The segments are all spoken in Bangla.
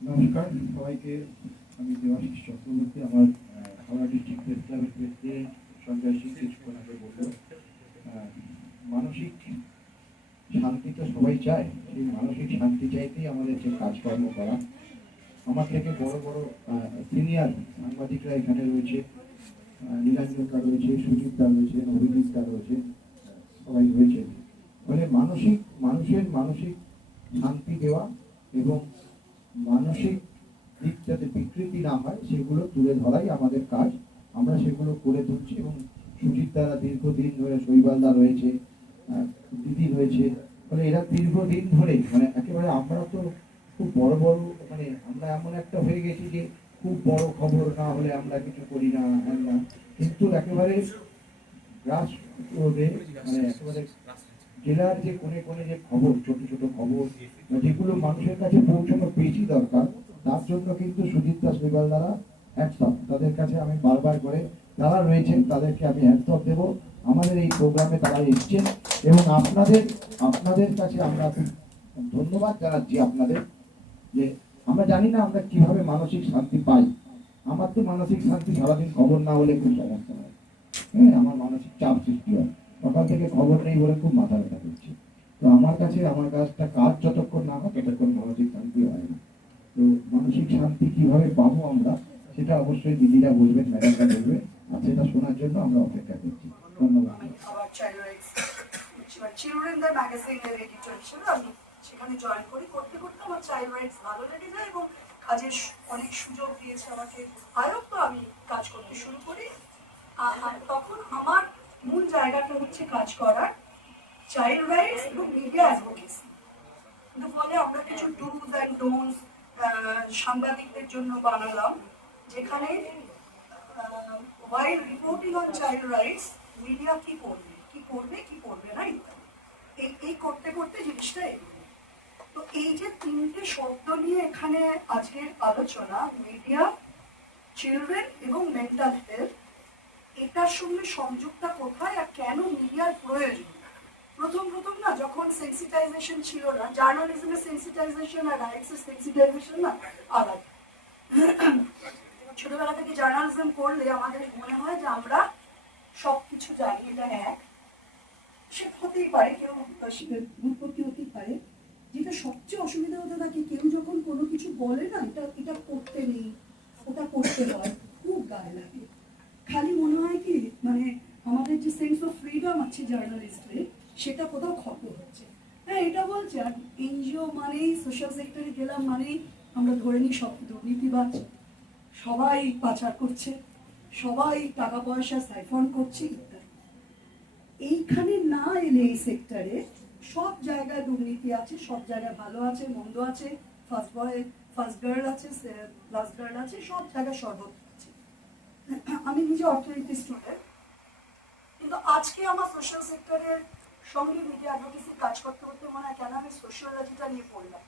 নমস্কার সবাইকে। আমি দেবাশিস চক্রবর্তী। আমার হাওড়া ডিস্ট্রিক্ট প্রেস ক্লাবের প্রেসিডেন্ট সঞ্জয় সিং কিছুক্ষণ আগে বলল, মানসিক শান্তি তো সবাই চায়। সেই মানসিক শান্তি চাইতেই আমাদের যে কাজকর্ম করা। আমার থেকে বড় বড় সিনিয়র সাংবাদিকরা এখানে রয়েছে, নীলাঞ্জনদা রয়েছে, সুজিতদা রয়েছেন, অভিজিৎদা রয়েছেন, সবাই রয়েছেন। ফলে মানুষের মানসিক শান্তি দেওয়া এবং মানসিক দিক যাতে বিকৃতি না হয় সেগুলো তুলে ধরাই আমাদের কাজ। আমরা সেগুলো করে তুলছি এবং সুজিত দ্বারা দীর্ঘদিন ধরে, শৈবালদা রয়েছে, দিদি রয়েছে, ফলে এরা দীর্ঘদিন ধরে মানে একেবারে আমরা তো খুব বড় বড় মানে আমরা এমন একটা হয়ে গেছি যে খুব বড় খবর না হলে আমরা কিছু করি না, না, কিন্তু একেবারে গ্রাস রোডে মানে একেবারে জেলার যে কোণে কোণে যে খবর, ছোট ছোট খবর যেগুলো মানুষের কাছে পৌঁছানো বেশি দরকার, তার জন্য কিন্তু সুজিত্রা শৈবাল দ্বারা হ্যাটসঅপ তাদের কাছে আমি বারবার করে যারা রয়েছেন তাদেরকে আমি হ্যাটসঅপ দেবো। আমাদের এই প্রোগ্রামে তারা এসছেন এবং আপনাদের কাছে আমরা খুব ধন্যবাদ জানাচ্ছি আপনাদের, যে আমরা জানি না আমরা কিভাবে মানসিক শান্তি পাই। আমার তো মানসিক শান্তি সারাদিন খবর না হলে খুব সমস্যা হয়। হ্যাঁ, আমার মানসিক চাপ সৃষ্টি হয়, সকাল থেকে খবর নেই বলে খুব মাথা ব্যথা করছে। তো আমার কাছে আমার কাজটা কাজ যতক্ষণ না হয় ততক্ষণ মানসিক শান্তি হয় না। তো মানসিক শান্তি কিভাবে পাবো আমরা, সেটা অবশ্যই দিদিরা বলবেন, ম্যাডামরা বলবেন, আর সেটা শোনার জন্য আমরা অপেক্ষা করছি। ধন্যবাদ। চিলড্রেনদের ম্যাগাজিনের এডিটর হিসেবে আমি সেখানে জয়েন করি। করতে করতে আমার চাইল্ড রাইটস ভালো লেগে যায় এবং কাজের অনেক সুযোগ দিয়েছে আমাকে আয়ক, তো আমি কাজ করতে শুরু করি। আর তখন আমার মূল জায়গাটা হচ্ছে কাজ করার চাইল্ড রাইটস এবং মিডিয়া অ্যাডভোকেসি। কিন্তু ফলে আমরা কিছু ডুজ অ্যান্ড ডোন্টস সাংবাদিকদের জন্য বানালাম, যেখানে while reporting on child rights media কি করবে না ইত্যাদি এই করতে করতে জিনিসটা এগোলো। তো এই যে তিনটে শব্দ নিয়ে এখানে আজকের আলোচনা, মিডিয়া, চিলড্রেন এবং মেন্টাল হেলথ, এটার সঙ্গে সংযুক্ত কোথায় আর কেন মিডিয়ার প্রয়োজন। প্রথম না যখন সেন্সিটাইজেশন ছিল না, জার্নালিজমের সেন্সিটাইজেশন আর রাইটসের সেন্সিটাইজেশন না আলাদা। ছোটবেলা থেকে জার্নালিজম করলে আমাদের মনে হয় যে আমরা সবকিছু জানি, এটা এক, সে হতেই পারে, কেউ উৎপত্তি হতেই পারে। যেটা সবচেয়ে অসুবিধা হতে থাকে, কেউ যখন কোনো কিছু বলে না এটা করতে নেই, ওটা করতে হয়, খুব গায়ে লাগে। খালি মনে হয় কি মানে আমাদের যে সেন্স অফ ফ্রিডম আছে জার্নালিস্টের, সেটা কোথাও ক্ষত হচ্ছে। হ্যাঁ, এটা বলছে। আর এনজিও মানেই, সোশ্যাল সেক্টরে গেলাম মানেই আমরা ধরে নিই সব দুর্নীতিবাজ, সবাই পাচার করছে, সবাই টাকা পয়সা সাইফন করছে ইত্যাদি। এইখানে না এলে এই সেক্টরে সব জায়গায় দুর্নীতি আছে, সব জায়গায় ভালো আছে, মন্দ আছে, ফার্স্ট বয় ফার্স্ট গার্ল আছে, লাস্ট গার্ল আছে, সব জায়গায় সর্বত্র আছে। আমি নিজে অর্থনীতি স্টুডেন্ট, কিন্তু আজকে আমার সোশ্যাল সেক্টরের সঙ্গে মিডিয়া অ্যাডভোকেসি কাজ করতে করতে মনে হয় কেন আমি সোশিওলজিটা নিয়ে পড়লাম।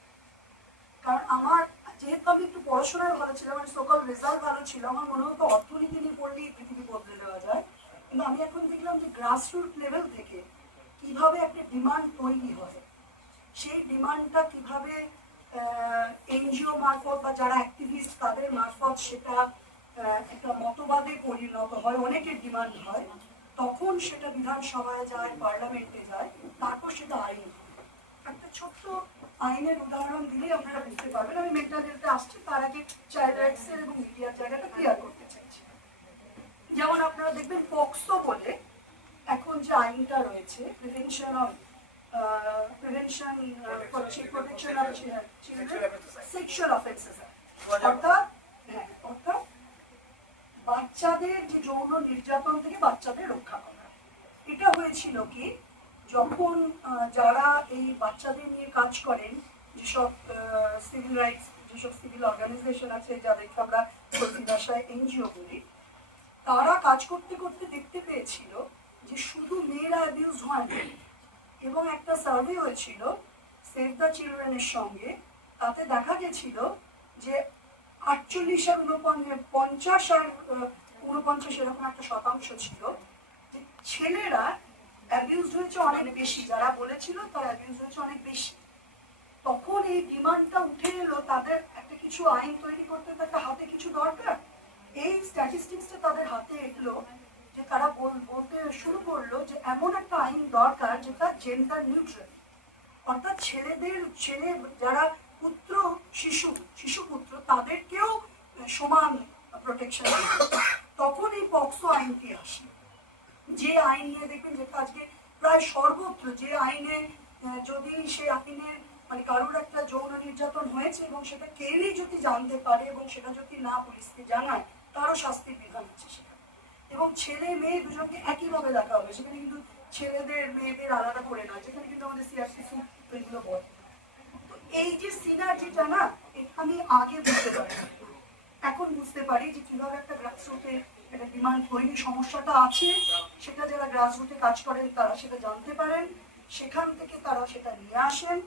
কারণ আমার যেহেতু আমি একটু পড়াশোনায় ভালো ছিলাম, মানে সকল রেজাল্ট ভালো ছিল, আমার মনে হতো অর্থনীতি নিয়ে পড়লেই পৃথিবী বদলে দেওয়া যায়। কিন্তু আমি এখন দেখলাম যে গ্রাসরুট লেভেল থেকে কিভাবে একটা ডিমান্ড তৈরি হয়, সেই ডিমান্ডটা কিভাবে এনজিও মারফত বা যারা অ্যাক্টিভিস্ট তাদের মারফত সেটা একটা মতবাদে পরিণত হয়, অনেকের ডিমান্ড হয়, তখন সেটা বিধানসভায় যায়, পার্লামেন্টে যায়, তারপর সেটা আইন। একটা ছোট্ট আইনের উদাহরণ দিলেই আপনারা বুঝতে পারবেন। আমি মেন্টাল হেলথে আসছি, তার আগে চাইল্ড রাইটসের এবং মিডিয়ার জায়গাটা ক্লিয়ার করতে চাইছি। যেমন আপনারা দেখবেন পক্সো বলে এখন যে আইনটা রয়েছে, prevention protection of children sexual offences, অর্থাৎ বাচ্চাদের যে যৌন নির্যাতন থেকে বাচ্চাদের রক্ষা করা। এটা হয়েছিল কি, যখন যারা এই বাচ্চাদের নিয়ে কাজ করেন, যেসব সিভিল রাইটস, যেসব সিভিল অর্গানাইজেশন আছে, যাদেরকে আমরা চলতি ভাষায় এনজিও বলি, তারা কাজ করতে করতে দেখতে পেয়েছিল যে শুধু মেয়েরা অ্যাবিউজ হয়নি। এবং একটা সার্ভে হয়েছিল সেভ দ্য চিলড্রেনের সঙ্গে, তাতে দেখা গেছিল যে 48 আর 50 আর 49 এরকম একটা শতাংশ ছিল যে ছেলেরা অ্যাবিউজ হয়েছে অনেক বেশি, যারা বলেছিল তারা অ্যাবিউজ হয়েছে অনেক বেশি। তখন এই ডিমান্ডটা উঠে এলো তাদের একটা কিছু কিছু আইন তৈরি করতে তাদের হাতে কিছু দরকার। এই স্ট্যাটিস্টিক্সটা তাদের হাতে এলো যে তারা বলতে শুরু করলো যে এমন একটা আইন দরকার যেটা জেন্ডার নিউট্রাল, অর্থাৎ ছেলে যারা পুত্র শিশু পুত্র তাদেরকেও সমান প্রোটেকশন। তখন এই পক্সো আইনটি আসে, যে আইন নিয়ে দেখবেন যেটা আজকে প্রায় সর্বত্র, যে আইনে যদি সে আইনের মানে কারোর একটা যৌন নির্যাতন হয়েছে এবং সেটা কেউই যদি জানতে পারে এবং সেটা যদি না পুলিশকে জানায় তারও শাস্তির বিধান আছে সেখানে। এবং ছেলে মেয়ে দুজনকে একইভাবে দেখা হবে, সেখানে কিন্তু ছেলেদের মেয়েদের আলাদা করে নয়, যেখানে কিন্তু আমাদের সিআরপিসি এগুলো বলে। তো এই যে সিনার্জিটা না, এটা আমি আগে বুঝতে পারি, এখন বুঝতে পারি যে কিভাবে একটা গ্রাসরুটে একটা ডিমান্ড তৈরি সমস্যাটা আছে, সেটা যারা গ্রাসরুটে কাজ করেন তারা সেটা জানতে পারেন, সেখান থেকে তারা সেটা নিয়ে আসেন,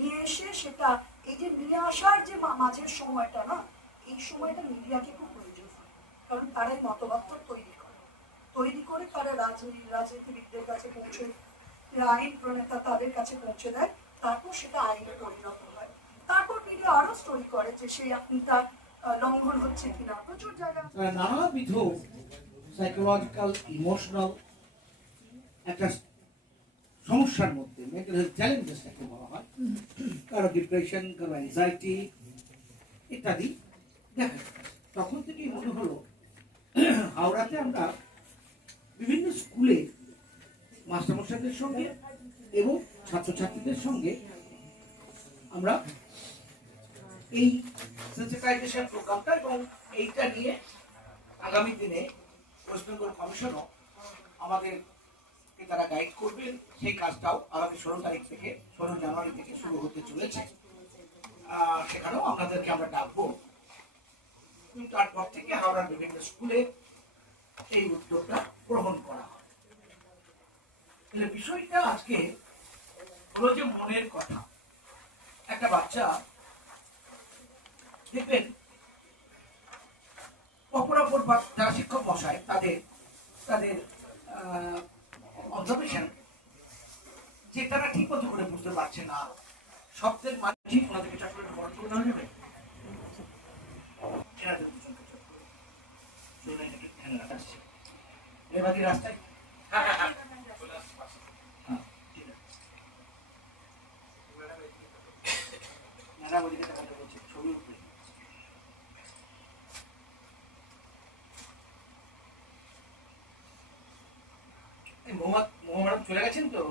নিয়ে এসে সেটা এই যে নিয়ে আসার যে মাঝের সময়টা না, এই সময়টা মিডিয়াকে খুব প্রয়োজন হয়, কারণ তারাই মতবাদটা তৈরি করে তারা রাজনীতিবিদদের কাছে পৌঁছে, আইন প্রণেতা তাদের কাছে পৌঁছে দেয়, তারপর সেটা আইনে পরিণত হয়। তারপর মিডিয়া আরো স্টোরি করে যে সেই আইনটা লঙ্ঘন হচ্ছে কিনা, প্রচুর জায়গা নানাবিধ সাইকোলজিক্যাল ইমোশনাল একটা সমস্যার মধ্যে মেন্টাল হেলথ চ্যালেঞ্জেস যাকে বলা হয়, কারো ডিপ্রেশন, কারো অ্যাংজাইটি ইত্যাদি দেখা যায়। তখন থেকেই মনে হলো হাওড়াতে আমরা বিভিন্ন স্কুলে মাস্টারমশাইদের সঙ্গে এবং ছাত্রছাত্রীদের সঙ্গে আমরা এই সেন্সিটাইজেশন প্রোগ্রামটা এবং এইটা নিয়ে আগামী দিনে ওয়েস্ট বেঙ্গল কমিশনও আমাদেরকে তারা গাইড করবেন, সেই কাজটাও আগামী 16 জানুয়ারি থেকে শুরু হতে চলেছে। সেখানেও আপনাদেরকে আমরা ডাকবো। তারপর থেকে হাওড়ার বিভিন্ন স্কুলে এই উদ্যোগটা গ্রহণ করা হয়। তাহলে বিষয়টা আজকে হলো যে মনের কথা। একটা বাচ্চা দেখবেন অপরাপর যারা শিক্ষক মশাই তাদের অবজারভেশন যে তারা ঠিক মতো করে বুঝতে পারছে না শব্দের মানে ঠিক ওনাদেরকে চট্টগ্রামে বরণ করে দেওয়া যাবে, এনাদের দুজনকে চট্টগ্রামে আসছে রেবাদি রাস্তায়। হ্যাঁ হ্যাঁ হ্যাঁ ঠিক আছে। নানা ওদিকে দেখাতে বলছে ছবি উঠবে। মোহাম্মদ চলে গেছেন তো।